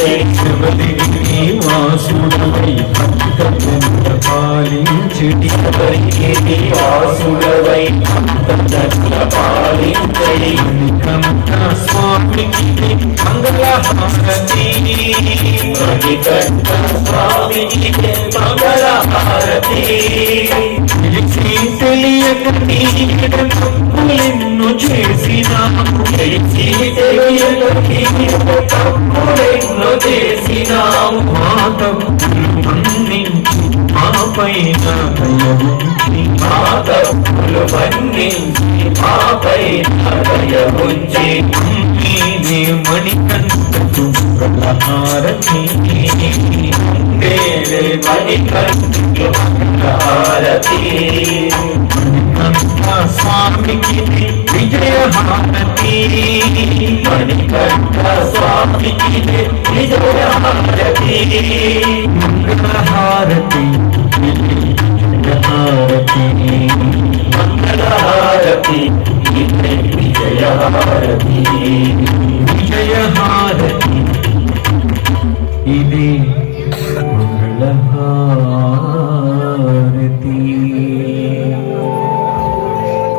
శబరికి వాసుడవై భక్తజనుల పాలించితి వాసుడవై భక్తజనుల పాలించడి మణికంఠ స్వామికి మంగళహారతి మణికంఠ స్వామికి మంగళహారతి తెలిసి తెలియక తప్పులెన్నో చేసినాము తెలిసి తెలియక తప్పులెన్నో చేసినాము మా తప్పులు మన్నించి మా పైన దయ ఉంచి మా తప్పులు మన్నించి మా పైన దయ ఉంచి నీవే మణికంఠకు మంగళహారతి దేవే మణికంఠకు మంగళహారతి మణికంఠ స్వామికి విజయహారతి మణికంఠ స్వామికి విజయహారతి మంగళహారతి విజయహారతి మంగళహారతి విజయహారతి